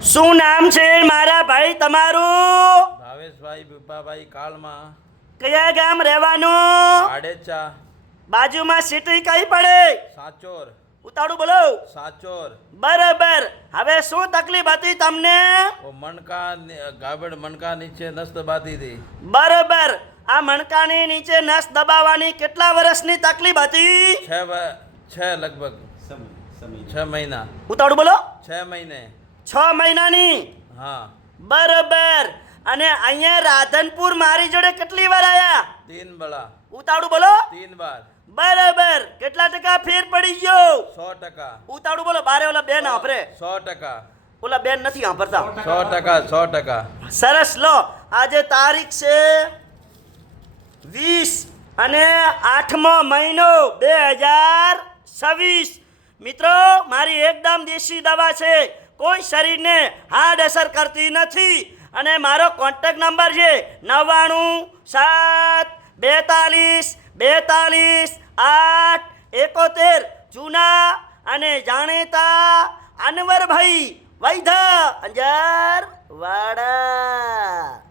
શું નામ છે મારા ભાઈ તમારું? ભાવેશભાઈ ભીપાભાઈ કાળમાં. કયા ગામ રહેવાનું? આડેચા. બાજુમાં સિટી કઈ પડે? સાચોર. ઉતાળું બોલો. સાચોર. બરાબર. હવે શું તકલીફ હતી તમને? ઓ મણકા ગાબડ મણકા નીચે નસ દબાતી હતી. બરાબર. આ મણકાની નીચે નસ દબાવવાની કેટલા વર્ષની તકલીફ હતી? છ લગભગ 6 મહિના. ઉતાળું બોલો. 6 મહિને. 6 મહિનાની. હા. બરાબર. અને અહીંયા રાધનપુર મારી જોડે કેટલી વાર આયા? 3 બળા. ઉતાળું બોલો. 3 બાર. બરાબર. કેટલા ટકા ફેર પડી ગયો? 100%. ઉતાળું બોલો. બારે ઓલા બેન હાંભરે. 100%. ઓલા બેન નથી હાંભરતા. 100%. સરસ. લો, આજે તારીખ છે 20 અને 8મો મહિનો 2026. મિત્રો, મારી એકદમ દેશી દવા છે, કોઈ શરીરને હાર્ડ અસર કરતી નથી. અને મારો કોન્ટેક્ટ નંબર છે 9972422871. જૂના અને જાણીતા અનવરભાઈ વૈધ અંજાર વાડા.